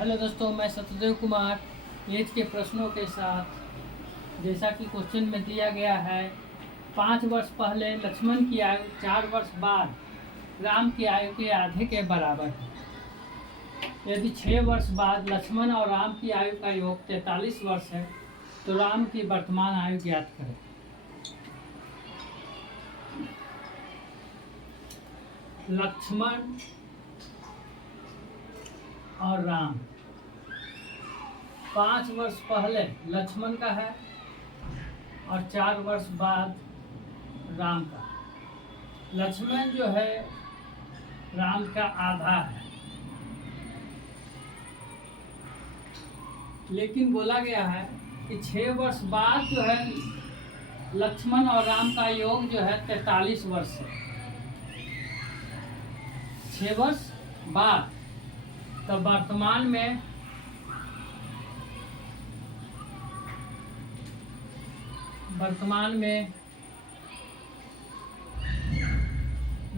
Hello दोस्तों, मैं Satyadev Kumar as के प्रश्नों के साथ। जैसा कि क्वेश्चन में दिया गया है, 5 वर्ष पहले लक्ष्मण की आयु 4 वर्ष बाद राम की आयु के आधे के बराबर है। यदि 6 वर्ष बाद लक्ष्मण और राम की आयु का योग 43 वर्ष है तो राम की वर्तमान आयु ज्ञात करें। लक्ष्मण और राम 5 वर्ष पहले लक्ष्मण का है और 4 वर्ष बाद राम का। लक्ष्मण जो है राम का आधा है, लेकिन बोला गया है कि 6 वर्ष बाद जो है लक्ष्मण और राम का योग जो है 43 वर्ष है। 6 वर्ष बाद तो वर्तमान में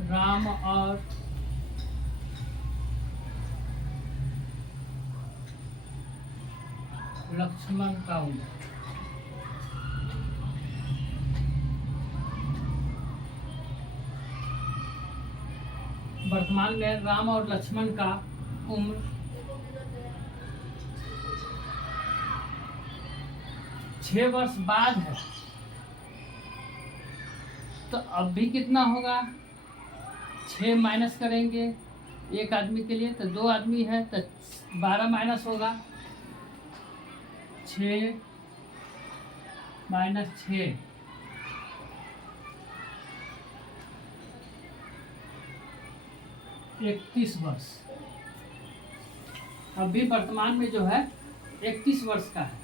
राम और लक्ष्मण का उम्र वर्तमान में राम और लक्ष्मण का उम्र 6 वर्ष बाद है। तो अब भी कितना होगा? 6 माइनस करेंगे एक आदमी के लिए, तो 2 आदमी है तो 12 माइनस होगा। 6 माइनस 6 31 वर्ष। अभी वर्तमान में जो है 31 वर्ष का है,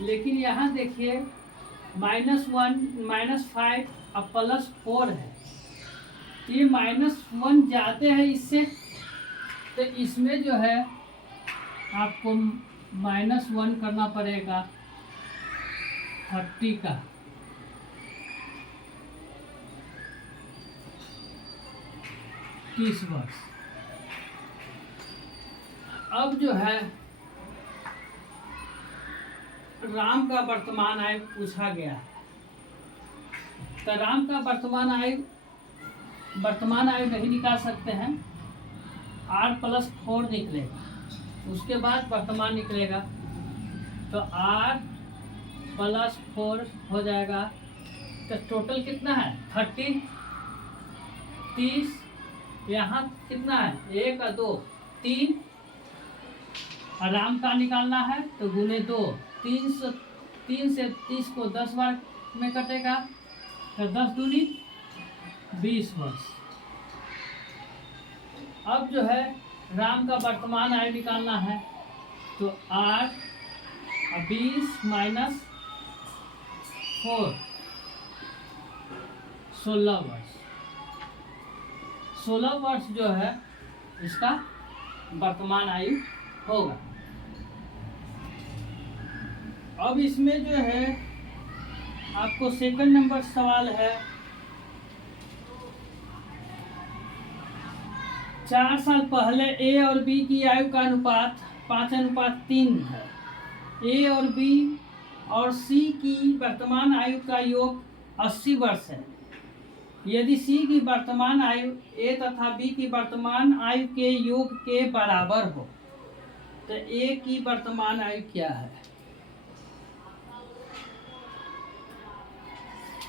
लेकिन यहाँ देखिए -1 -5 और +4 है। ये -1 ज़्यादा है इससे, तो इसमें जो है आपको -1 करना पड़ेगा 30 का। वर्ष। अब जो है राम का वर्तमान आयु पूछा गया है, तो राम का वर्तमान आयु नहीं निकाल सकते हैं। 8+4 निकलेगा, उसके बाद वर्तमान निकलेगा, तो 8+4 हो जाएगा। तो टोटल कितना है? 30 30। यहाँ कितना है? 1 और 2 3। राम का निकालना है तो गुने 2। 3 से 30 को 10 बार में कटेगा, तो 10 दूनी 20 वर्ष। अब जो है राम का वर्तमान आयु निकालना है, तो 8 और 20 माइनस 4 16 वर्ष। 16 वर्ष जो है इसका वर्तमान आयु होगा। अब इसमें जो है आपको सेकंड नंबर सवाल है, 4 साल पहले ए और बी की आयु का अनुपात 5:3 है। ए और बी और सी की वर्तमान आयु का योग 80 वर्ष है। यदि सी की वर्तमान आयु ए तथा बी की वर्तमान आयु के योग के बराबर हो तो ए की वर्तमान आयु क्या है?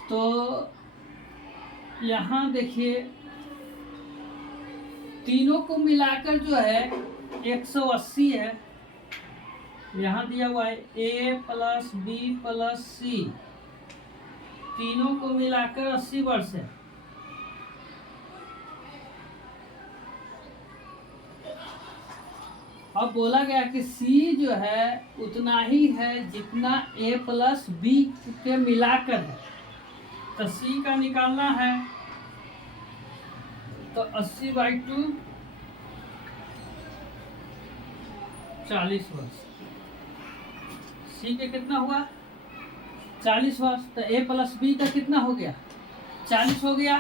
तो यहाँ देखिए तीनों को मिलाकर जो है 180 है। यहाँ दिया हुआ है ए प्लस बी प्लस सी, तीनों को मिलाकर 80 वर्ष है। अब बोला गया कि सी जो है उतना ही है जितना ए प्लस बी के मिलाकर है, तो सी का निकालना है, तो 80/2 40 वर्ष। सी के कितना हुआ? 40 वर्ष। तो ए प्लस बी का कितना हो गया? 40 हो गया।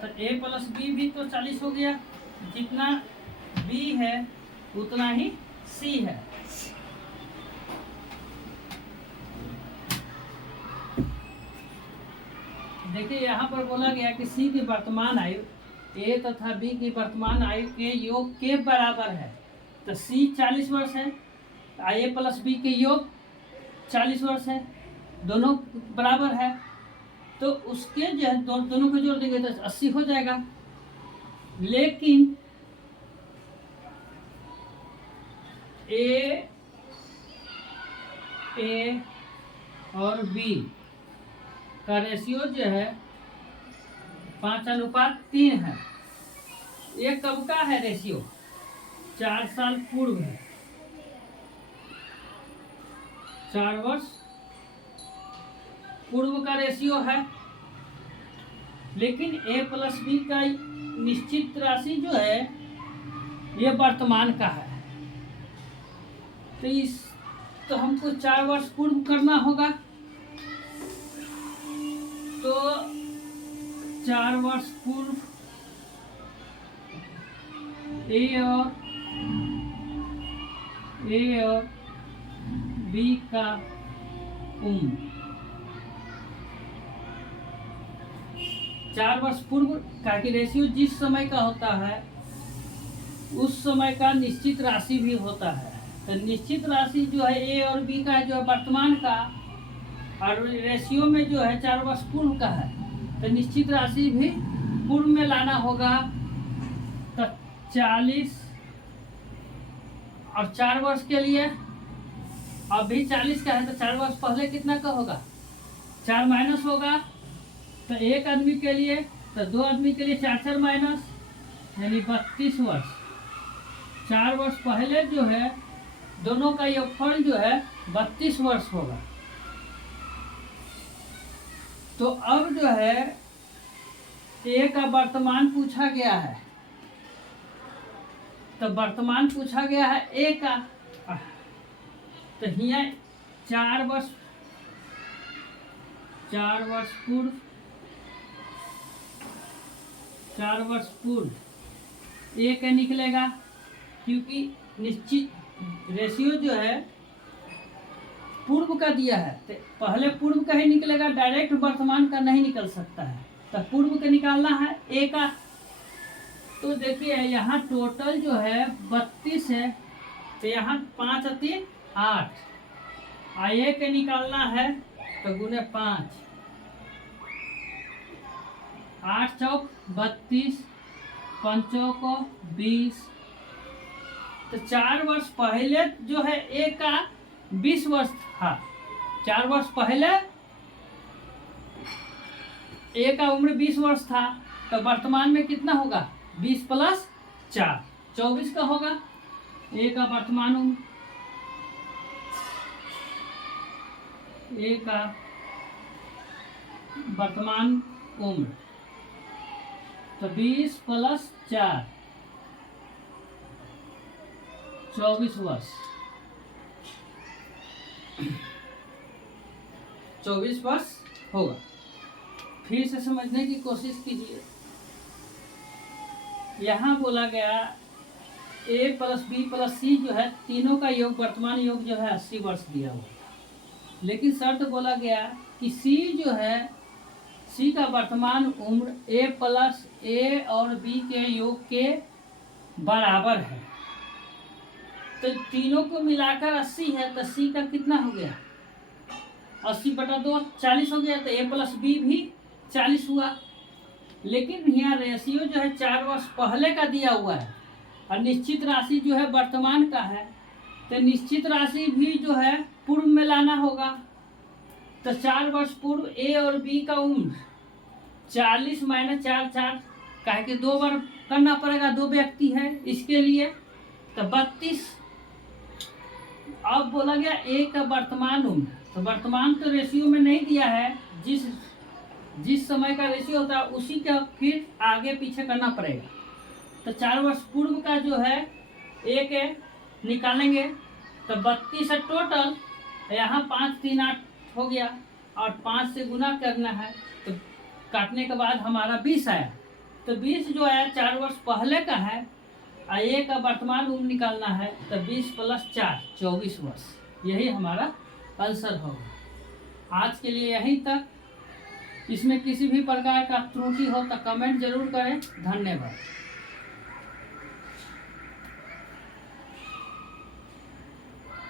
तो ए प्लस बी भी तो 40 हो गया। जितना B है उतना ही C है। देखिए यहाँ पर बोला गया कि C की वर्तमान आयु A तथा B की वर्तमान आयु के योग के बराबर है। तो C 40 वर्ष है, A प्लस B के योग 40 वर्ष है, दोनों बराबर है। तो उसके जो है दोनों को जोड़ देंगे तो 80 हो जाएगा। लेकिन A और B का रेशियो जो है 5:3 है। ये कब का है रेशियो? 4 साल पूर्व है, 4 वर्ष पूर्व का रेशियो है। लेकिन A प्लस B का निश्चित राशि जो है ये वर्तमान का है। तो हमको 4 वर्ष पूर्व करना होगा। तो 4 वर्ष पूर्व A और B का उम्र 4 वर्ष पूर्व का कि रेशियो जिस समय का होता है उस समय का निश्चित राशि भी होता है। तो निश्चित राशि जो है A और B का है जो है वर्तमान का, और रेशियो में जो है 4 वर्ष पूर्व का है। तो निश्चित राशि भी पूर्व में लाना होगा। तो 40 और 4 वर्ष के लिए अभी 40 का है तो 4 वर्ष पहले कितना का होगा? 4 माइनस होगा। तो एक आदमी के लिए, तो 2 आदमी के लिए 4 माइनस यानी 32 वर्ष। 4 वर्ष पहले जो है दोनों का योगफल जो है 32 वर्ष होगा। तो अब जो है A का वर्तमान पूछा गया है, तो वर्तमान पूछा गया है A का। तो यहाँ 4 वर्ष पूर्व 4 वर्ष पूर्व A का निकलेगा, क्योंकि निश्चित रेशियो जो है पूर्व का दिया है तो पहले पूर्व का ही निकलेगा, डायरेक्ट वर्तमान का नहीं निकल सकता है। तो पूर्व का निकालना है A का। तो देखिए यहाँ टोटल जो है 32 है, तो यहाँ 5 और 3 8, A के निकालना है तो गुने 5, 8 चौक 32, 5 को 20। तो 4 वर्ष पहले जो है A का 20 वर्ष था। 4 वर्ष पहले A का उम्र 20 वर्ष था, तो वर्तमान में कितना होगा? 20 प्लस 4 24 का होगा A का वर्तमान उम्र। A का वर्तमान उम्र तो 20 प्लस 4 24 वर्ष। 24 वर्ष होगा। फिर से समझने की कोशिश कीजिए। यहाँ बोला गया A plus B plus C जो है तीनों का योग, वर्तमान योग जो है 80 वर्ष दिया हुआ। लेकिन शर्त बोला गया कि C जो है C का वर्तमान उम्र A प्लस A और B के योग के बराबर है। तो तीनों को मिलाकर 80 है, तो C का कितना हो गया? 80/2 40 हो गया। तो A प्लस B भी 40 हुआ। लेकिन यहाँ रेशियो जो है 4 वर्ष पहले का दिया हुआ है और निश्चित राशि जो है वर्तमान का है। तो निश्चित राशि भी जो है पूर्व में लाना होगा। तो 4 वर्ष पूर्व A और B का उम्र 40 माइनस 4 4, काहे कि 2 बार करना पड़ेगा, 2 व्यक्ति है इसके लिए। तो 32। अब बोला गया A का वर्तमान उम्र, तो वर्तमान तो रेशियो में नहीं दिया है, जिस समय का रेशियो होता है उसी का फिर आगे पीछे करना पड़ेगा। तो 4 वर्ष पूर्व का जो है A के निकालेंगे तो 32 है टोटल। यहाँ 5 3 8 हो गया और 5 से गुना करना है, तो काटने के बाद हमारा 20 आया। तो 20 जो है 4 वर्ष पहले का है, और ए का वर्तमान उम्र निकालना है, तो 20 + 4 24 वर्ष। यही हमारा आंसर होगा। आज के लिए यहीं तक। इसमें किसी भी प्रकार का त्रुटि हो तो कमेंट जरूर करें। धन्यवाद।